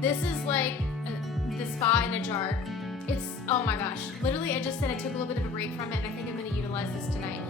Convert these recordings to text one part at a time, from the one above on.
This is like the spa in a jar. It's, oh my gosh. Literally, I just said I took a little bit of a break from it, and I think I'm gonna utilize this tonight.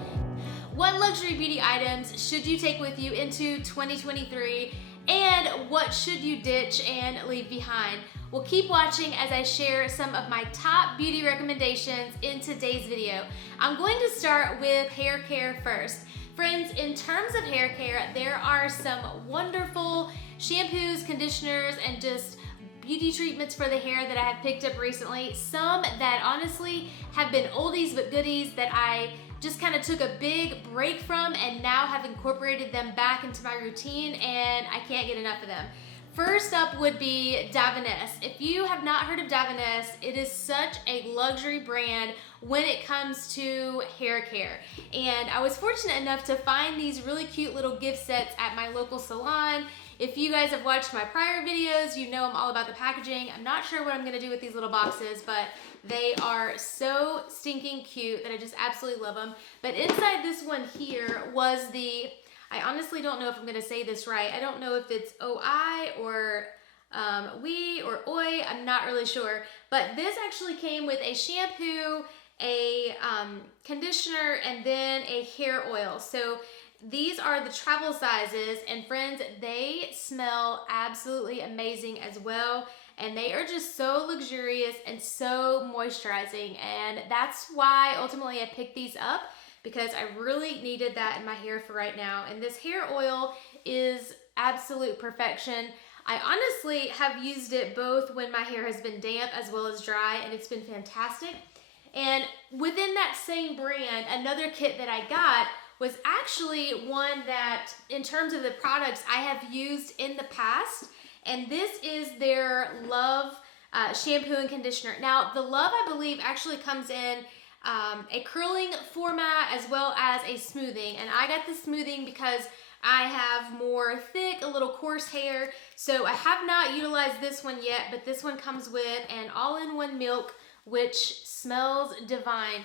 What luxury beauty items should you take with you into 2023? And what should you ditch and leave behind? Well, keep watching as I share some of my top beauty recommendations in today's video. I'm going to start with hair care first. Friends, in terms of hair care, there are some wonderful shampoos, conditioners, and just beauty treatments for the hair that I have picked up recently. Some that honestly have been oldies but goodies that I just kind of took a big break from and now have incorporated them back into my routine, and I can't get enough of them. First up would be Davines. If you have not heard of Davines, it is such a luxury brand when it comes to hair care. And I was fortunate enough to find these really cute little gift sets at my local salon. If you guys have watched my prior videos, you know I'm all about the packaging. I'm not sure what I'm gonna do with these little boxes, but they are so stinking cute that I just absolutely love them. But inside this one here was the, I honestly don't know if I'm gonna say this right. I don't know if it's OI or we or oi, I'm not really sure. But this actually came with a shampoo, a conditioner, and then a hair oil. So these are the travel sizes, and friends, they smell absolutely amazing as well. And they are just so luxurious and so moisturizing. And that's why ultimately I picked these up, because I really needed that in my hair for right now. And this hair oil is absolute perfection. I honestly have used it both when my hair has been damp as well as dry, and it's been fantastic. And within that same brand, another kit that I got was actually one that, in terms of the products, I have used in the past. And this is their Love shampoo and conditioner. Now, the Love, I believe, actually comes in a curling format as well as a smoothing. And I got the smoothing because I have more thick, a little coarse hair. So I have not utilized this one yet, but this one comes with an all-in-one milk, which smells divine.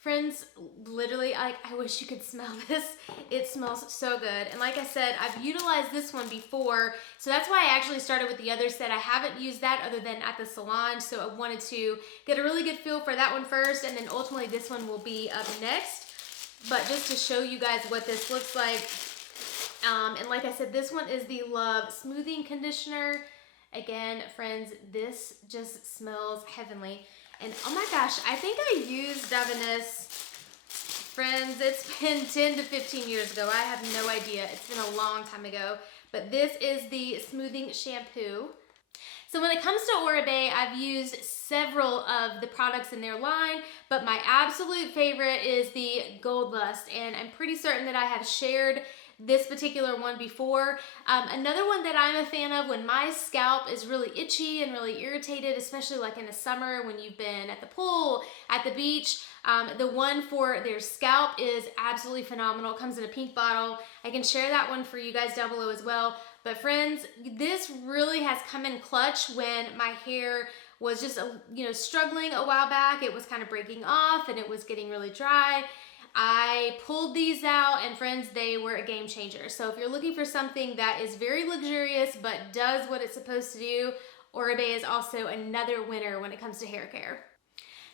Friends, literally, I wish you could smell this. It smells so good. And like I said, I've utilized this one before, so that's why I actually started with the other set. I haven't used that other than at the salon, so I wanted to get a really good feel for that one first, and then ultimately this one will be up next. But just to show you guys what this looks like, and like I said, this one is the Love Smoothing Conditioner. Again, friends, this just smells heavenly. And oh my gosh, I think I used Davines, friends, it's been 10 to 15 years ago. I have no idea. It's been a long time ago. But this is the smoothing shampoo. So when it comes to Oribe, I've used several of the products in their line, but my absolute favorite is the Gold Lust, and I'm pretty certain that I have shared this particular one before. Another one that I'm a fan of when my scalp is really itchy and really irritated, especially like in the summer when you've been at the pool, at the beach, the one for their scalp is absolutely phenomenal. It comes in a pink bottle. I can share that one for you guys down below as well. But friends, this really has come in clutch when my hair was just struggling a while back. It was kind of breaking off and it was getting really dry. I pulled these out, and friends, they were a game changer. So if you're looking for something that is very luxurious but does what it's supposed to do, Oribe is also another winner when it comes to hair care.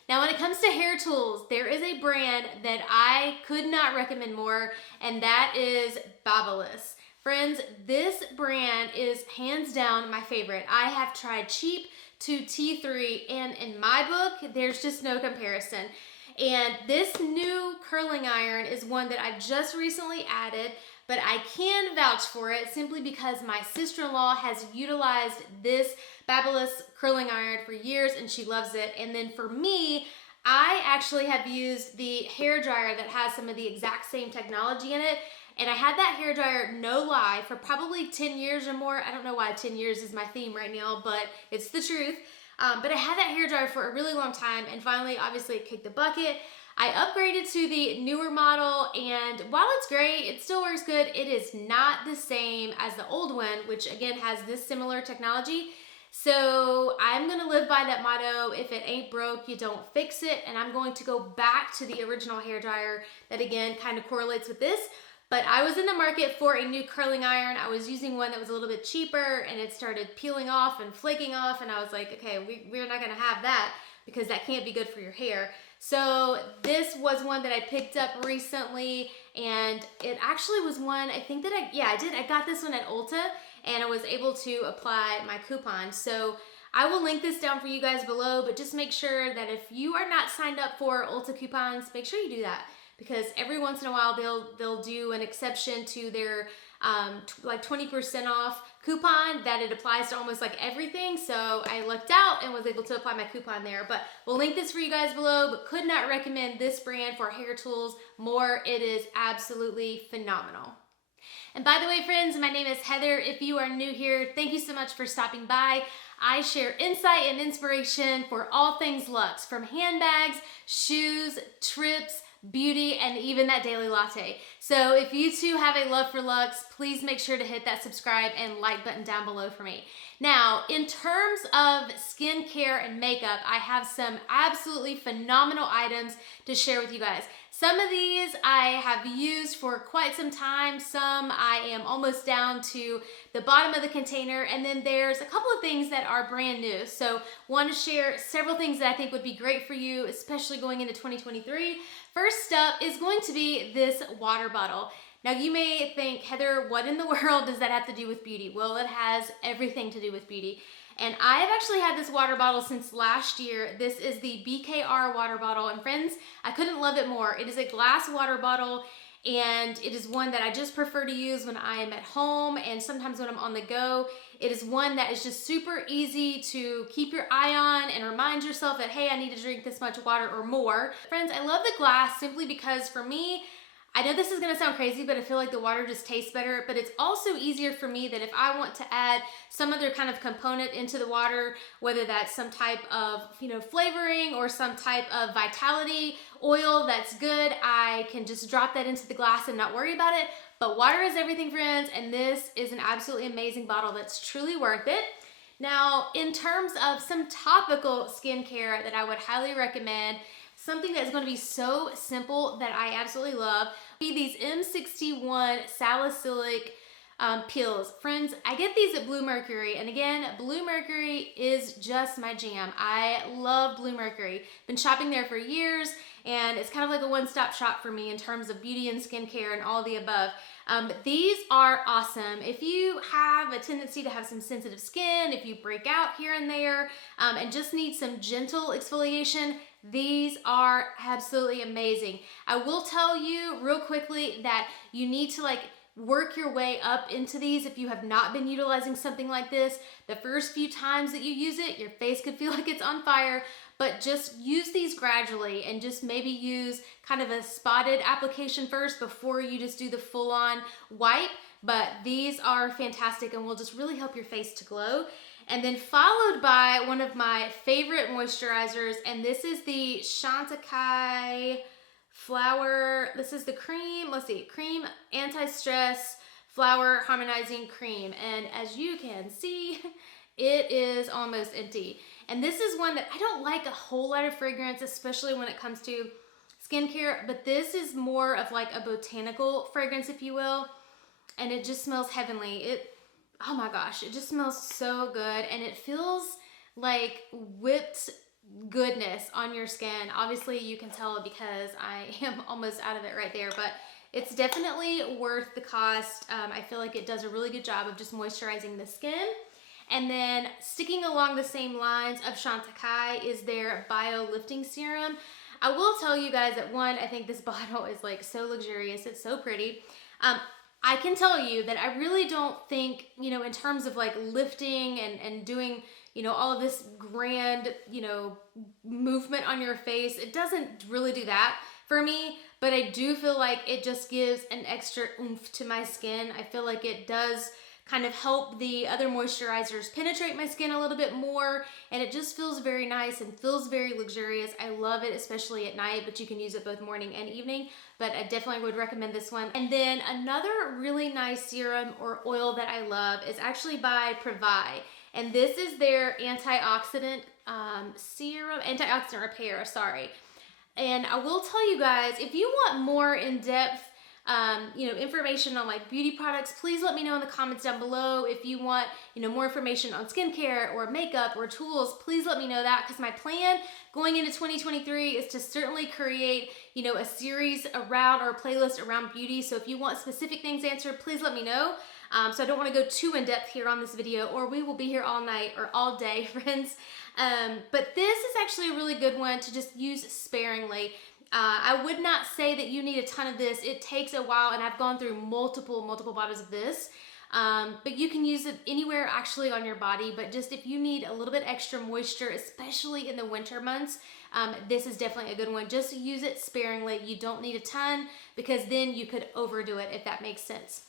Now, when it comes to hair tools, there is a brand that I could not recommend more, and that is Babyliss. Friends, this brand is hands down my favorite. I have tried cheap to T3, and in my book, there's just no comparison. And this new curling iron is one that I've just recently added, but I can vouch for it simply because my sister-in-law has utilized this Babyliss curling iron for years and she loves it. And then for me, I actually have used the hair dryer that has some of the exact same technology in it. And I had that hair dryer, no lie, for probably 10 years or more. I don't know why 10 years is my theme right now, but it's the truth. But I had that hair dryer for a really long time, and finally, obviously, it kicked the bucket. I upgraded to the newer model, and while it's great, it still works good. It is not the same as the old one, which again has this similar technology. So I'm gonna live by that motto: if it ain't broke, you don't fix it. And I'm going to go back to the original hair dryer that again kind of correlates with this. But I was in the market for a new curling iron. I was using one that was a little bit cheaper and it started peeling off and flaking off, and I was like, okay, we're not gonna have that because that can't be good for your hair. So this was one that I picked up recently, and it actually was one, I think that I got this one at Ulta, and I was able to apply my coupon. So I will link this down for you guys below, but just make sure that if you are not signed up for Ulta coupons, make sure you do that, because every once in a while they'll do an exception to their like 20% off coupon that it applies to almost like everything. So I lucked out and was able to apply my coupon there, but we'll link this for you guys below. But could not recommend this brand for hair tools more. It is absolutely phenomenal. And by the way, friends, my name is Heather. If you are new here, thank you so much for stopping by. I share insight and inspiration for all things Luxe, from handbags, shoes, trips, beauty, and even that daily latte. So if you too have a love for Luxe, please make sure to hit that subscribe and like button down below for me. Now, in terms of skincare and makeup, I have some absolutely phenomenal items to share with you guys. Some of these I have used for quite some time. Some I am almost down to the bottom of the container. And then there's a couple of things that are brand new. So want to share several things that I think would be great for you, especially going into 2023. First up is going to be this water bottle. Now you may think, Heather, what in the world does that have to do with beauty? Well, it has everything to do with beauty. And I've actually had this water bottle since last year. This is the BacCARAT water bottle. And friends, I couldn't love it more. It is a glass water bottle, and it is one that I just prefer to use when I am at home and sometimes when I'm on the go. It is one that is just super easy to keep your eye on and remind yourself that, hey, I need to drink this much water or more. Friends, I love the glass simply because for me, I know this is gonna sound crazy, but I feel like the water just tastes better, but it's also easier for me that if I want to add some other kind of component into the water, whether that's some type of, flavoring or some type of vitality oil that's good, I can just drop that into the glass and not worry about it. But water is everything, friends, and this is an absolutely amazing bottle that's truly worth it. Now, in terms of some topical skincare that I would highly recommend, something that's going to be so simple that I absolutely love, be these M61 salicylic peels. Friends, I get these at Blue Mercury, and again, Blue Mercury is just my jam. I love Blue Mercury. Been shopping there for years, and it's kind of like a one-stop shop for me in terms of beauty and skincare and all the above. These are awesome. If you have a tendency to have some sensitive skin, if you break out here and there, and just need some gentle exfoliation, these are absolutely amazing. I will tell you real quickly that you need to work your way up into these if you have not been utilizing something like this. The first few times that you use it, your face could feel like it's on fire, but just use these gradually and just maybe use kind of a spotted application first before you just do the full-on wipe. But these are fantastic and will just really help your face to glow. And then followed by one of my favorite moisturizers, and this is the Chantecaille Flower. This is the cream, cream anti-stress flower harmonizing cream. And as you can see, it is almost empty. And this is one that I don't like a whole lot of fragrance, especially when it comes to skincare, but this is more of like a botanical fragrance, if you will. And it just smells heavenly. Oh my gosh, it just smells so good, and it feels like whipped goodness on your skin. Obviously you can tell because I am almost out of it right there, but it's definitely worth the cost. I feel like it does a really good job of just moisturizing the skin. And then sticking along the same lines of Chantecaille is their Bio Lifting Serum. I will tell you guys that one, I think this bottle is so luxurious. It's so pretty. I can tell you that I really don't think, in terms of lifting and doing, all of this grand, movement on your face, it doesn't really do that for me, but I do feel like it just gives an extra oomph to my skin. I feel like it does kind of help the other moisturizers penetrate my skin a little bit more, and it just feels very nice and feels very luxurious. I love it, especially at night, but you can use it both morning and evening, but I definitely would recommend this one. And then another really nice serum or oil that I love is actually by Provide, and this is their antioxidant serum, antioxidant repair, sorry. And I will tell you guys, if you want more in-depth information on like beauty products, please let me know in the comments down below. If you want, more information on skincare or makeup or tools, please let me know that, because my plan going into 2023 is to certainly create, a series around or a playlist around beauty. So if you want specific things answered, please let me know. So I don't want to go too in depth here on this video, or we will be here all night or all day, friends. But this is actually a really good one to just use sparingly. I would not say that you need a ton of this. It takes a while, and I've gone through multiple bottles of this. But you can use it anywhere actually on your body, but just if you need a little bit extra moisture, especially in the winter months, this is definitely a good one. Just use it sparingly. You don't need a ton, because then you could overdo it, if that makes sense.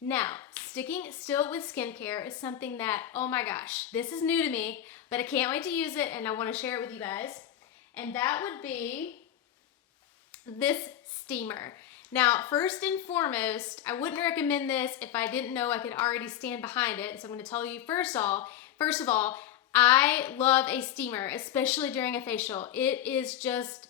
Now, sticking still with skincare is something that, oh my gosh, this is new to me, but I can't wait to use it, and I want to share it with you guys. And that would be this steamer. Now, first and foremost, I wouldn't recommend this if I didn't know I could already stand behind it. So I'm going to tell you first of all, I love a steamer, especially during a facial. It is just,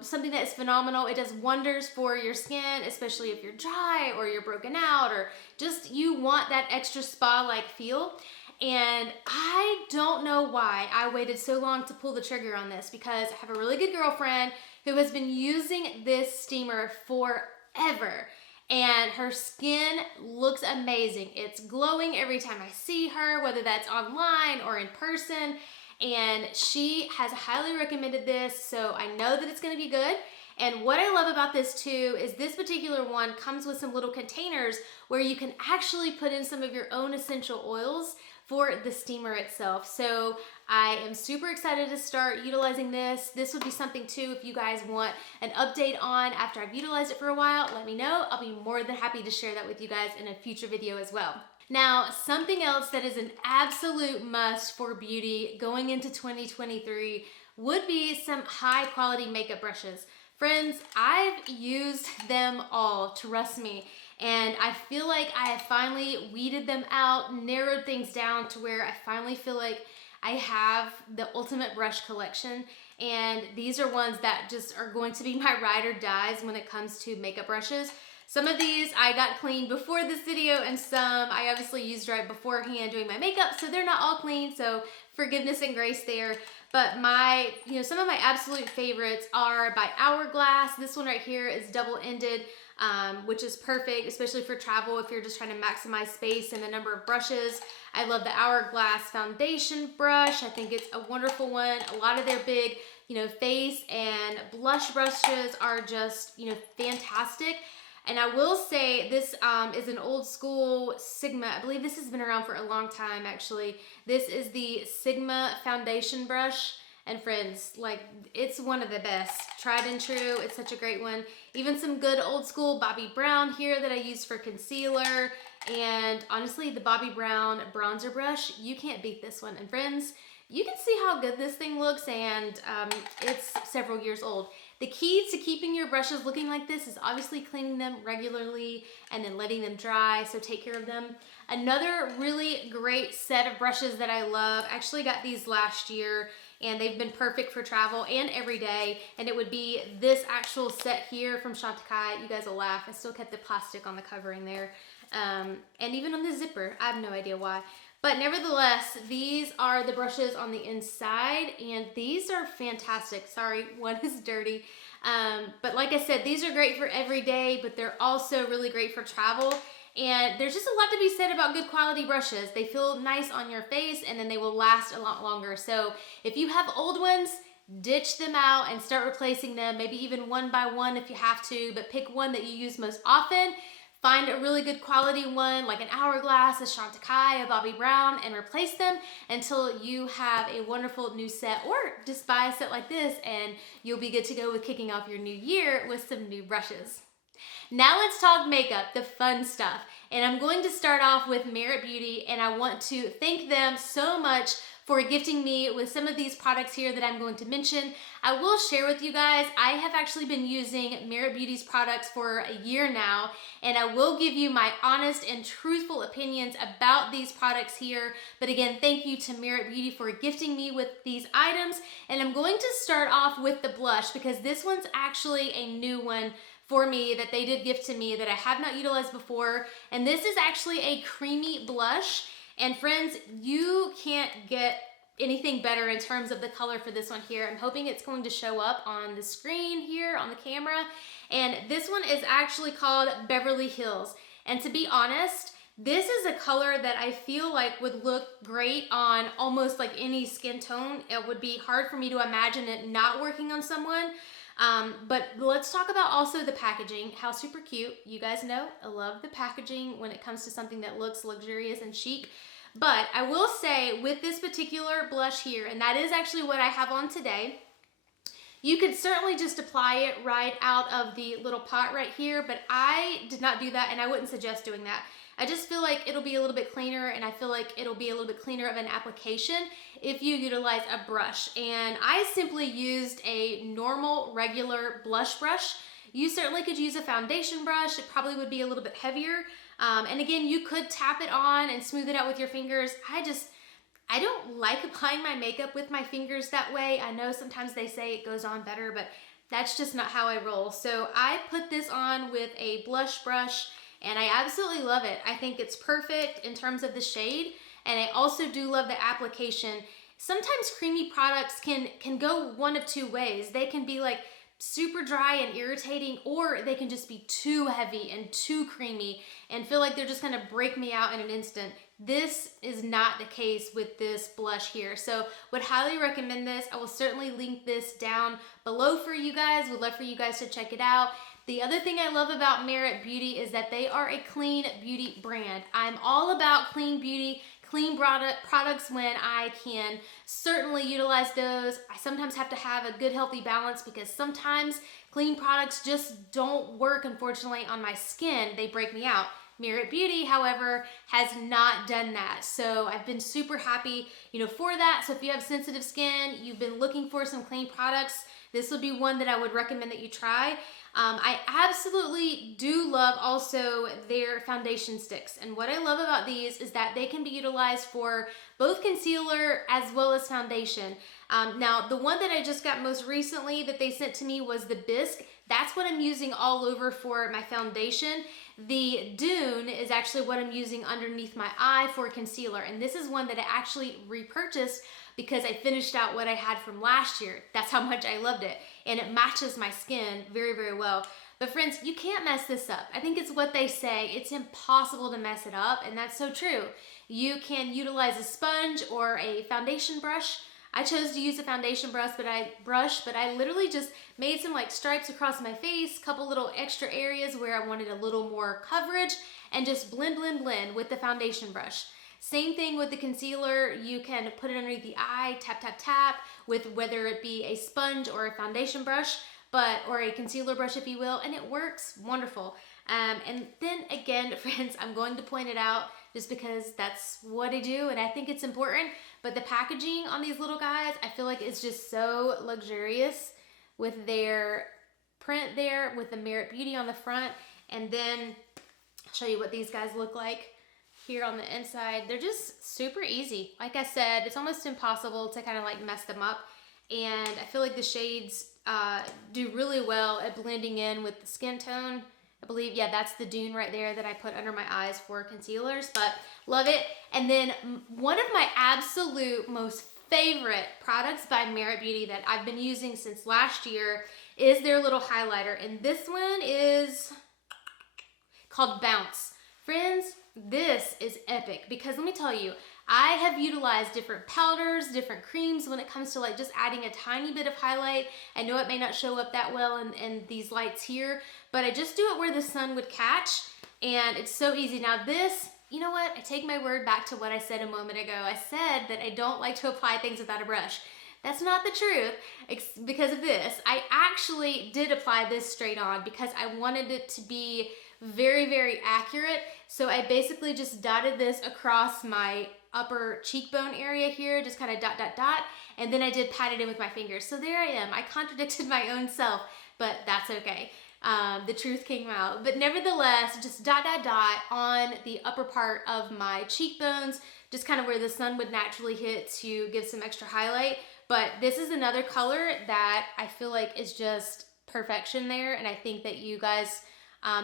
something that is phenomenal. It does wonders for your skin, especially if you're dry or you're broken out, or just you want that extra spa-like feel. And I don't know why I waited so long to pull the trigger on this, because I have a really good girlfriend who has been using this steamer forever, and her skin looks amazing. It's glowing every time I see her, whether that's online or in person, and she has highly recommended this, so I know that it's going to be good. And what I love about this too is this particular one comes with some little containers where you can actually put in some of your own essential oils for the steamer itself. So I am super excited to start utilizing this. This would be something too, if you guys want an update on after I've utilized it for a while, let me know. I'll be more than happy to share that with you guys in a future video as well. Now, something else that is an absolute must for beauty going into 2023 would be some high quality makeup brushes. Friends, I've used them all, trust me. And I feel like I have finally weeded them out, narrowed things down to where I finally feel like I have the ultimate brush collection. And these are ones that just are going to be my ride or dies when it comes to makeup brushes. Some of these I got clean before this video, and some I obviously used right beforehand doing my makeup, so they're not all clean, so forgiveness and grace there. But some of my absolute favorites are by Hourglass. This one right here is double-ended, which is perfect, especially for travel if you're just trying to maximize space and the number of brushes. I love the Hourglass foundation brush. I think it's a wonderful one. A lot of their big, face and blush brushes are just, fantastic. And I will say this is an old school Sigma. I believe this has been around for a long time, actually. This is the Sigma foundation brush. And friends, it's one of the best. Tried and true. It's such a great one. Even some good old school Bobbi Brown here that I use for concealer. And honestly, the Bobbi Brown bronzer brush, you can't beat this one. And friends, you can see how good this thing looks, and it's several years old. The key to keeping your brushes looking like this is obviously cleaning them regularly and then letting them dry, so take care of them. Another really great set of brushes that I love, I actually got these last year, and they've been perfect for travel and every day, and it would be this actual set here from Chantecaille. You guys will laugh. I still kept the plastic on the covering there, and even on the zipper. I have no idea why. But nevertheless, these are the brushes on the inside, and these are fantastic. Sorry, one is dirty. But like I said, these are great for every day, but they're also really great for travel. And there's just a lot to be said about good quality brushes. They feel nice on your face, and then they will last a lot longer. So if you have old ones, ditch them out and start replacing them, maybe even one by one if you have to, but pick one that you use most often. Find a really good quality one, like an Hourglass, a Chantecaille, a Bobbi Brown, and replace them until you have a wonderful new set, or just buy a set like this and you'll be good to go with kicking off your new year with some new brushes. Now let's talk makeup, the fun stuff. And I'm going to start off with Merit Beauty, and I want to thank them so much for gifting me with some of these products here that I'm going to mention. I will share with you guys, I have actually been using Merit Beauty's products for a year now, and I will give you my honest and truthful opinions about these products here. But again, thank you to Merit Beauty for gifting me with these items. And I'm going to start off with the blush, because this one's actually a new one for me that they did gift to me that I have not utilized before. And this is actually a creamy blush. And friends, you can't get anything better in terms of the color for this one here. I'm hoping it's going to show up on the screen here on the camera. And this one is actually called Beverly Hills. And to be honest, this is a color that I feel like would look great on almost like any skin tone. It would be hard for me to imagine it not working on someone. But let's talk about also the packaging, how super cute. You guys know I love the packaging when it comes to something that looks luxurious and chic. But I will say with this particular blush here, and that is actually what I have on today, you could certainly just apply it right out of the little pot right here, but I did not do that and I wouldn't suggest doing that. I just feel like it'll be a little bit cleaner, and I feel like it'll be a little bit cleaner of an application if you utilize a brush. And I simply used a normal, regular blush brush. You certainly could use a foundation brush. It probably would be a little bit heavier. And again, you could tap it on and smooth it out with your fingers. I don't like applying my makeup with my fingers that way. I know sometimes they say it goes on better, but that's just not how I roll. So I put this on with a blush brush, and I absolutely love it. I think it's perfect in terms of the shade, and I also do love the application. Sometimes creamy products can go one of two ways. They can be like super dry and irritating, or they can just be too heavy and too creamy and feel like they're just gonna break me out in an instant. This is not the case with this blush here. So would highly recommend this. I will certainly link this down below for you guys. Would love for you guys to check it out. The other thing I love about Merit Beauty is that they are a clean beauty brand. I'm all about clean beauty, clean products when I can certainly utilize those. I sometimes have to have a good healthy balance because sometimes clean products just don't work, unfortunately, on my skin. They break me out. Merit Beauty, however, has not done that. So I've been super happy, for that. So if you have sensitive skin, you've been looking for some clean products, this would be one that I would recommend that you try. I absolutely do love also their foundation sticks. And what I love about these is that they can be utilized for both concealer as well as foundation. Now, the one that I just got most recently that they sent to me was the Bisque. That's what I'm using all over for my foundation. The Dune is actually what I'm using underneath my eye for concealer. And this is one that I actually repurchased because I finished out what I had from last year. That's how much I loved it. And it matches my skin very, very well. But friends, you can't mess this up. I think it's what they say. It's impossible to mess it up, and that's so true. You can utilize a sponge or a foundation brush. I chose to use a foundation brush, but I literally just made some like stripes across my face, couple little extra areas where I wanted a little more coverage, and just blend with the foundation brush. Same thing with the concealer. You can put it underneath the eye, tap, tap, tap, with whether it be a sponge or a foundation brush, or a concealer brush, if you will, and it works wonderful. And then again, friends, I'm going to point it out just because that's what I do and I think it's important, but the packaging on these little guys, I feel like it's just so luxurious with their print there, with the Merit Beauty on the front, and then I'll show you what these guys look like here on the inside. They're just super easy. Like I said, it's almost impossible to kind of like mess them up, and I feel like the shades do really well at blending in with the skin tone. I believe, yeah, that's the Dune right there that I put under my eyes for concealers, but love it. And then one of my absolute most favorite products by Merit Beauty that I've been using since last year is their little highlighter, and this one is called Bounce. Friends, this is epic because let me tell you, I have utilized different powders, different creams when it comes to like just adding a tiny bit of highlight. I know it may not show up that well in these lights here, but I just do it where the sun would catch, and it's so easy. Now this, you know what? I take my word back to what I said a moment ago. I said that I don't like to apply things without a brush. That's not the truth because of this. I actually did apply this straight on because I wanted it to be very, very accurate. So I basically just dotted this across my upper cheekbone area here, just kind of dot, dot, dot, and then I did pat it in with my fingers. So there I am. I contradicted my own self, but that's okay. The truth came out. But nevertheless, just dot, dot, dot on the upper part of my cheekbones, just kind of where the sun would naturally hit to give some extra highlight. But this is another color that I feel like is just perfection there. And I think that you guys,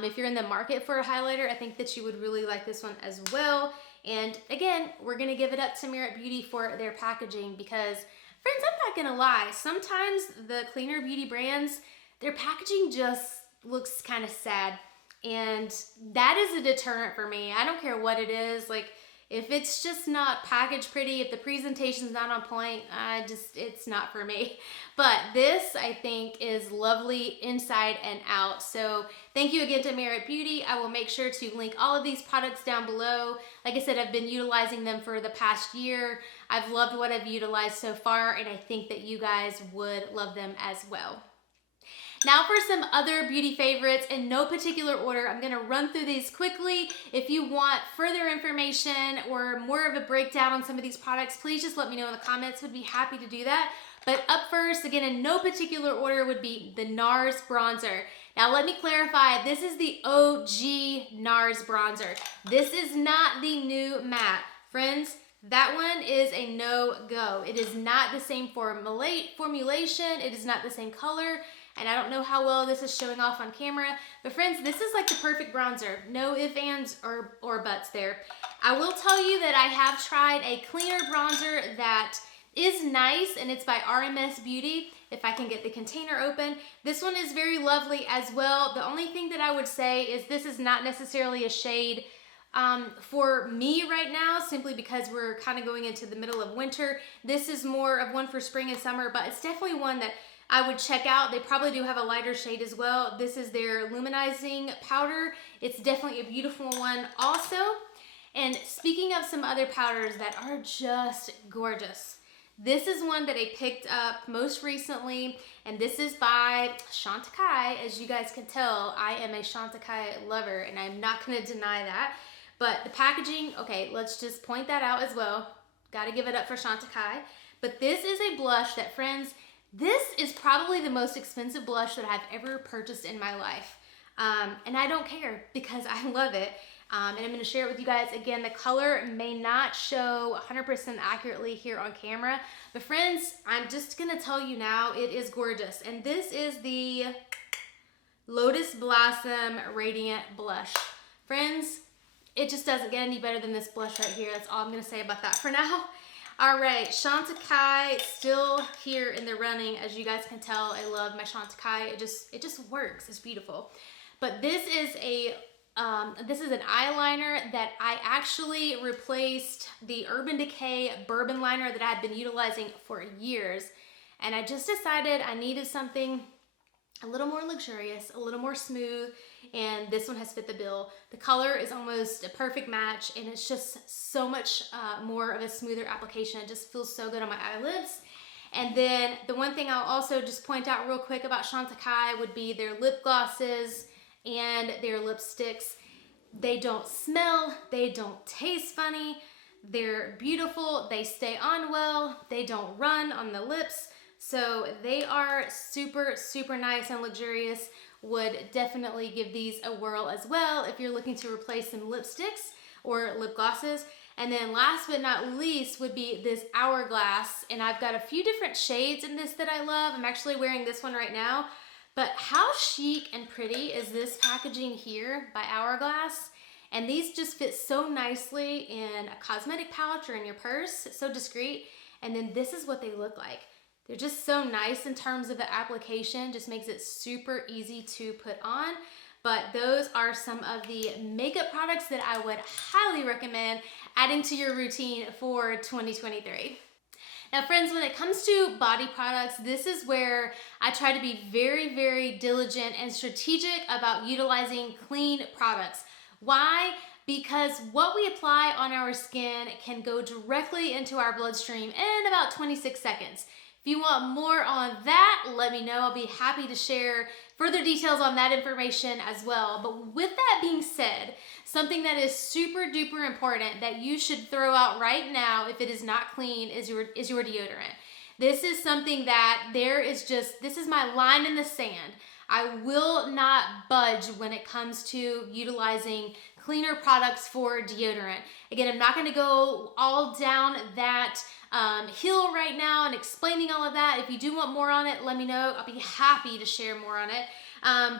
if you're in the market for a highlighter, I think that you would really like this one as well. And again, we're gonna give it up to Merit Beauty for their packaging because, friends, I'm not gonna lie, sometimes the cleaner beauty brands, their packaging just looks kind of sad. And that is a deterrent for me. I don't care what it is. Like, if it's just not packaged pretty, if the presentation's not on point, it's not for me. But this, I think, is lovely inside and out. So thank you again to Merit Beauty. I will make sure to link all of these products down below. Like I said, I've been utilizing them for the past year. I've loved what I've utilized so far, and I think that you guys would love them as well. Now for some other beauty favorites in no particular order. I'm gonna run through these quickly. If you want further information or more of a breakdown on some of these products, please just let me know in the comments. Would be happy to do that. But up first, again, in no particular order, would be the NARS bronzer. Now let me clarify, this is the OG NARS bronzer. This is not the new matte. Friends, that one is a no-go. It is not the same formulation. It is not the same color. And I don't know how well this is showing off on camera, but friends, this is like the perfect bronzer. No ifs, ands, or buts there. I will tell you that I have tried a cleaner bronzer that is nice, and it's by RMS Beauty, if I can get the container open. This one is very lovely as well. The only thing that I would say is this is not necessarily a shade for me right now, simply because we're kind of going into the middle of winter. This is more of one for spring and summer, but it's definitely one that I would check out. They probably do have a lighter shade as well. This is their luminizing powder. It's definitely a beautiful one also. And speaking of some other powders that are just gorgeous, this is one that I picked up most recently, and this is by Chantecaille. As you guys can tell, I am a Chantecaille lover, and I'm not gonna deny that. But the packaging, okay, let's just point that out as well. Gotta give it up for Chantecaille. But this is a blush that, friends, this is probably the most expensive blush that I've ever purchased in my life. And I don't care because I love it. And I'm gonna share it with you guys. Again, the color may not show 100% accurately here on camera, but friends, I'm just gonna tell you now, it is gorgeous. And this is the Lotus Blossom Radiant Blush. Friends, it just doesn't get any better than this blush right here. That's all I'm gonna say about that for now. All right, Chantecaille still here in the running. As you guys can tell, I love my Chantecaille. It just works. It's beautiful. But this is an eyeliner that I actually replaced the Urban Decay Bourbon liner that I had been utilizing for years, and I just decided I needed something a little more luxurious, a little more smooth, and this one has fit the bill. The color is almost a perfect match, and it's just so much more of a smoother application. It just feels so good on my eyelids. And then the one thing I'll also just point out real quick about Chantecaille would be their lip glosses and their lipsticks. They don't smell, they don't taste funny, they're beautiful, they stay on well, they don't run on the lips. So they are super, super nice and luxurious. Would definitely give these a whirl as well if you're looking to replace some lipsticks or lip glosses. And then last but not least would be this Hourglass. And I've got a few different shades in this that I love. I'm actually wearing this one right now. But how chic and pretty is this packaging here by Hourglass? And these just fit so nicely in a cosmetic pouch or in your purse. It's so discreet. And then this is what they look like. They're just so nice in terms of the application, just makes it super easy to put on. But those are some of the makeup products that I would highly recommend adding to your routine for 2023. Now friends, when it comes to body products, this is where I try to be very, very diligent and strategic about utilizing clean products. Why? Because what we apply on our skin can go directly into our bloodstream in about 26 seconds. If you want more on that, let me know. I'll be happy to share further details on that information as well. But with that being said, something that is super duper important that you should throw out right now if it is not clean is your deodorant. This is something that this is my line in the sand. I will not budge when it comes to utilizing cleaner products for deodorant. Again, I'm not gonna go all down that hill right now and explaining all of that. If you do want more on it, let me know. I'll be happy to share more on it.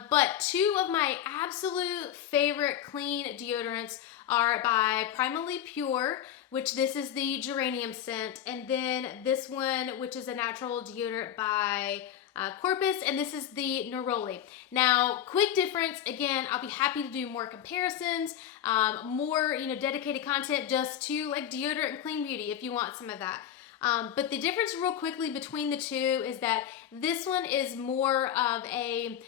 But two of my absolute favorite clean deodorants are by Primally Pure, which this is the geranium scent, and then this one, which is a natural deodorant by Corpus, and this is the Neroli. Now, quick difference, again, I'll be happy to do more comparisons, more, dedicated content just to like deodorant and clean beauty if you want some of that. But the difference real quickly between the two is that this one is more of a,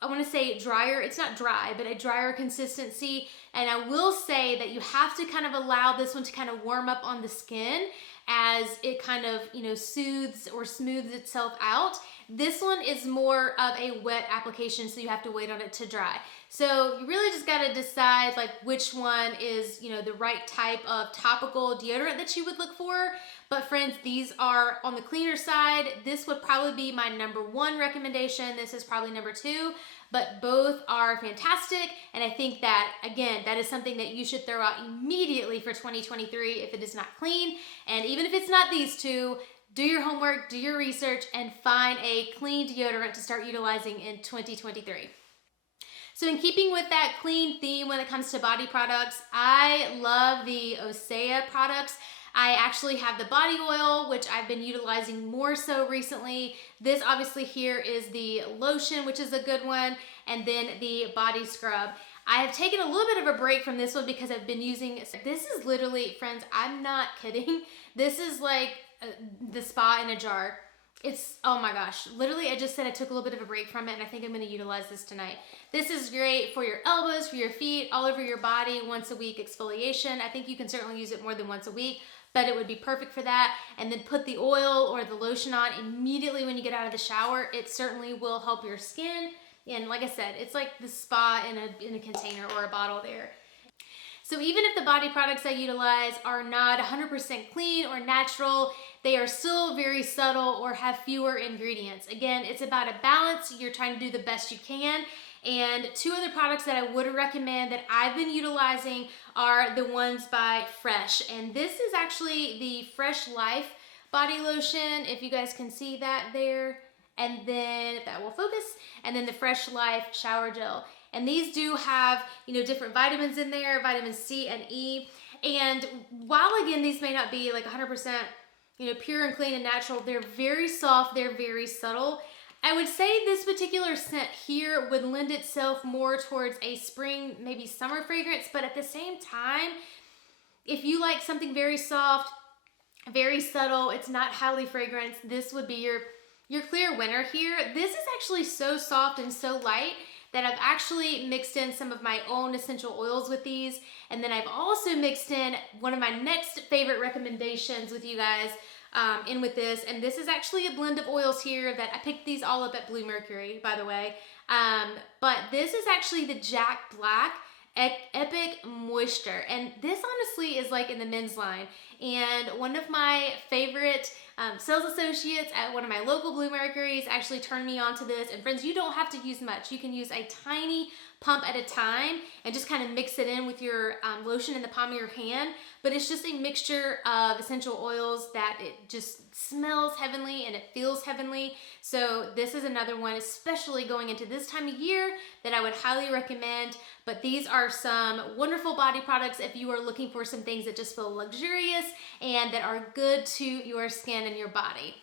I want to say drier, it's not dry, but a drier consistency. And I will say that you have to kind of allow this one to kind of warm up on the skin as it kind of, soothes or smooths itself out. This one is more of a wet application, so you have to wait on it to dry. So you really just got to decide like which one is, the right type of topical deodorant that you would look for. But friends, these are on the cleaner side. This would probably be my #1 recommendation. This is probably #2, but both are fantastic. And I think that, again, that is something that you should throw out immediately for 2023 if it is not clean. And even if it's not these two, do your homework, do your research, and find a clean deodorant to start utilizing in 2023. So in keeping with that clean theme when it comes to body products, I love the Osea products. I actually have the body oil, which I've been utilizing more so recently. This obviously here is the lotion, which is a good one, and then the body scrub. I have taken a little bit of a break from this one because I've been using, this is literally, friends, I'm not kidding. This is like the spa in a jar. It's, oh my gosh, literally I just said I took a little bit of a break from it, and I think I'm gonna utilize this tonight. This is great for your elbows, for your feet, all over your body, once a week exfoliation. I think you can certainly use it more than once a week, but it would be perfect for that. And then put the oil or the lotion on immediately when you get out of the shower. It certainly will help your skin. And like I said, it's like the spa in a container or a bottle there. So even if the body products I utilize are not 100% clean or natural, they are still very subtle or have fewer ingredients. Again, it's about a balance. You're trying to do the best you can. And two other products that I would recommend that I've been utilizing are the ones by Fresh. And this is actually the Fresh Life body lotion, if you guys can see that there. And then that will focus. And then the Fresh Life shower gel. And these do have, different vitamins in there, vitamin C and E. And while again, these may not be like 100%, pure and clean and natural, they're very soft, they're very subtle. I would say this particular scent here would lend itself more towards a spring, maybe summer fragrance, but at the same time, if you like something very soft, very subtle, it's not highly fragranced, this would be your clear winner here. This is actually so soft and so light that I've actually mixed in some of my own essential oils with these. And then I've also mixed in one of my next favorite recommendations with you guys in with this. And this is actually a blend of oils here that I picked these all up at Blue Mercury, by the way. But this is actually the Jack Black Epic Moisture. And this honestly is like in the men's line. And one of my favorite sales associates at one of my local Blue Mercuries actually turned me on to this. And friends, you don't have to use much. You can use a tiny pump at a time and just kind of mix it in with your lotion in the palm of your hand. But it's just a mixture of essential oils that it just smells heavenly and it feels heavenly. So this is another one, especially going into this time of year, that I would highly recommend. But these are some wonderful body products if you are looking for some things that just feel luxurious and that are good to your skin and your body.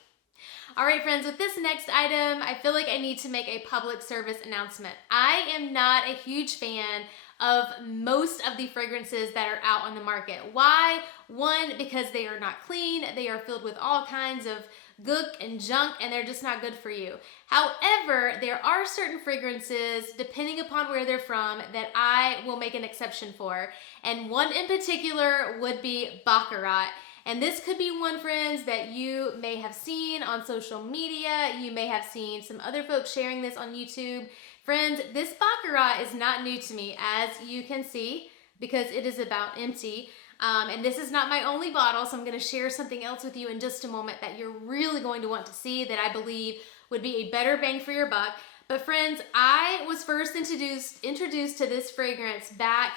All right, friends, with this next item, I feel like I need to make a public service announcement. I am not a huge fan of most of the fragrances that are out on the market. Why? One, because they are not clean. They are filled with all kinds of gook and junk, and they're just not good for you. However, there are certain fragrances, depending upon where they're from, that I will make an exception for. And one in particular would be BacCARAT. And this could be one, friends, that you may have seen on social media. You may have seen some other folks sharing this on YouTube. Friends, this BacCARAT is not new to me, as you can see, because it is about empty. And this is not my only bottle, so I'm going to share something else with you in just a moment that you're really going to want to see that I believe would be a better bang for your buck. But friends, I was first introduced to this fragrance back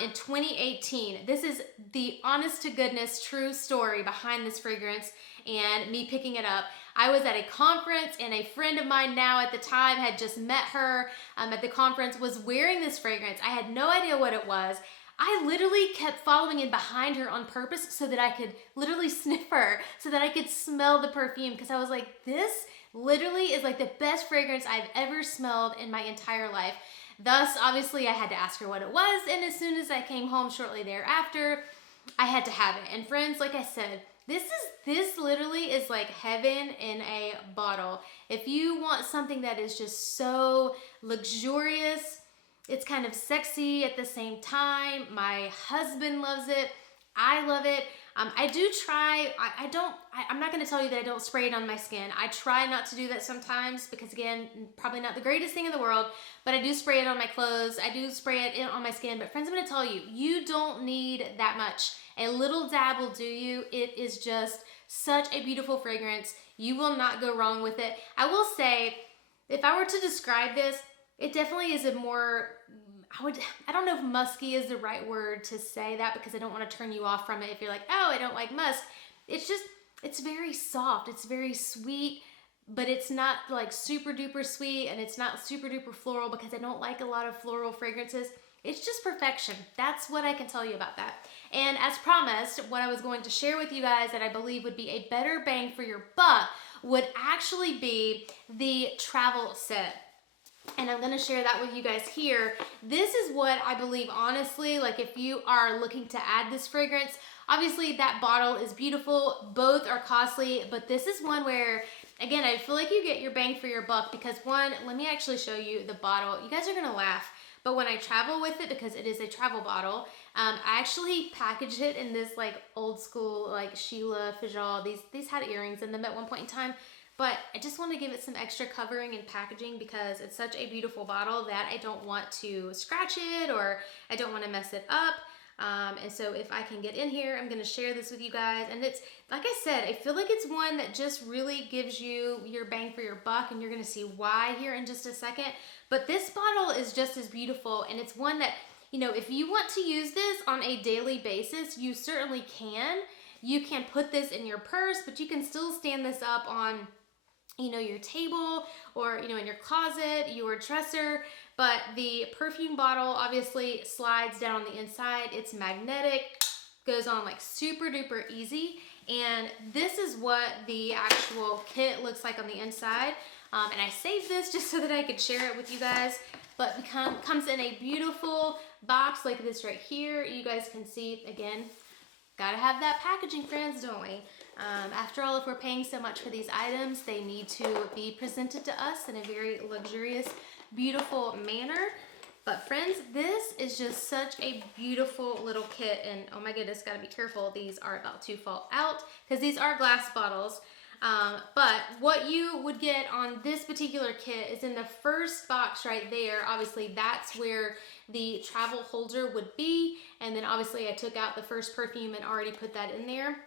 in 2018. This is the honest to goodness true story behind this fragrance and me picking it up. I was at a conference and a friend of mine now at the time had just met her at the conference, was wearing this fragrance. I had no idea what it was. I literally kept following in behind her on purpose so that I could literally sniff her, so that I could smell the perfume, because I was like, this literally is like the best fragrance I've ever smelled in my entire life. Thus, obviously, I had to ask her what it was, and as soon as I came home shortly thereafter, I had to have it. And friends, like I said, this literally is like heaven in a bottle. If you want something that is just so luxurious, it's kind of sexy at the same time. My husband loves it. I love it. I do try, I'm not going to tell you that I don't spray it on my skin. I try not to do that sometimes because, again, probably not the greatest thing in the world, but I do spray it on my clothes. I do spray it on my skin. But friends, I'm going to tell you, you don't need that much. A little dab will do you. It is just such a beautiful fragrance. You will not go wrong with it. I will say, if I were to describe this, it definitely is a more, I don't know if musky is the right word to say that, because I don't want to turn you off from it if you're like, oh, I don't like musk. It's just, it's very soft. It's very sweet, but it's not like super duper sweet, and it's not super duper floral, because I don't like a lot of floral fragrances. It's just perfection. That's what I can tell you about that. And as promised, what I was going to share with you guys that I believe would be a better bang for your buck would actually be the travel set. And I'm gonna share that with you guys here. This is what I believe, honestly, like if you are looking to add this fragrance, obviously that bottle is beautiful, both are costly, but this is one where, again, I feel like you get your bang for your buck, because one, let me actually show you the bottle. You guys are gonna laugh, but when I travel with it, because it is a travel bottle, I actually packaged it in this like old school, like Sheila Fajal. These had earrings in them at one point in time. But I just want to give it some extra covering and packaging, because it's such a beautiful bottle that I don't want to scratch it, or I don't want to mess it up. And so if I can get in here, I'm going to share this with you guys. And it's, like I said, I feel like it's one that just really gives you your bang for your buck, and you're going to see why here in just a second. But this bottle is just as beautiful, and it's one that, you know, if you want to use this on a daily basis, you certainly can. You can put this in your purse, but you can still stand this up on, you know, your table, or, you know, in your closet, your dresser. But the perfume bottle obviously slides down on the inside. It's magnetic, goes on like super duper easy. And this is what the actual kit looks like on the inside. And I saved this just so that I could share it with you guys. But it comes in a beautiful box like this right here. You guys can see, again, gotta have that packaging, friends, don't we? After all, if we're paying so much for these items, they need to be presented to us in a very luxurious, beautiful manner. But friends, this is just such a beautiful little kit. And oh my goodness, gotta be careful. These are about to fall out, because these are glass bottles. But what you would get on this particular kit is in the first box right there. Obviously, that's where the travel holder would be. And then obviously I took out the first perfume and already put that in there.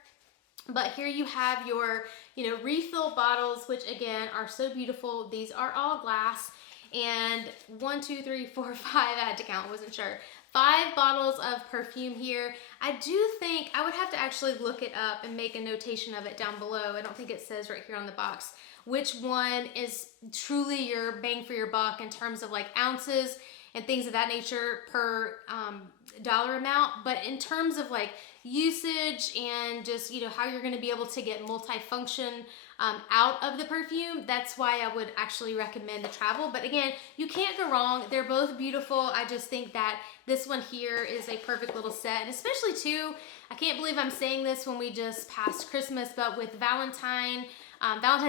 But here you have your, you know, refill bottles, which again are so beautiful. These are all glass. And 1, 2, 3, 4, 5, I had to count, wasn't sure. 5 bottles of perfume here. I do think I would have to actually look it up and make a notation of it down below. I don't think it says right here on the box which one is truly your bang for your buck in terms of like ounces and things of that nature per dollar amount. But in terms of like usage and just, you know, how you're going to be able to get multifunction out of the perfume, that's why I would actually recommend the travel. But again, you can't go wrong. They're both beautiful. I just think that this one here is a perfect little set. And especially too, I can't believe I'm saying this when we just passed Christmas, but with Valentine's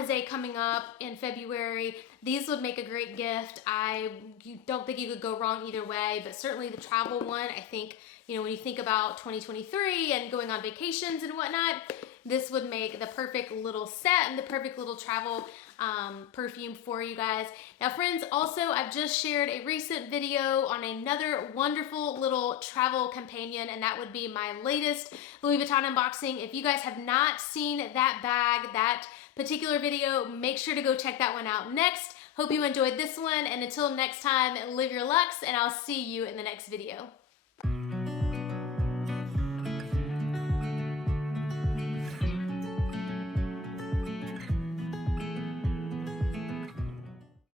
Day coming up in February, these would make a great gift. You don't think you could go wrong either way, but certainly the travel one, I think, you know, when you think about 2023 and going on vacations and whatnot, this would make the perfect little set and the perfect little travel perfume for you guys. Now friends, also I've just shared a recent video on another wonderful little travel companion, and that would be my latest Louis Vuitton unboxing. If you guys have not seen that bag, that particular video, make sure to go check that one out next. Hope you enjoyed this one, and until next time, live your luxe, and I'll see you in the next video.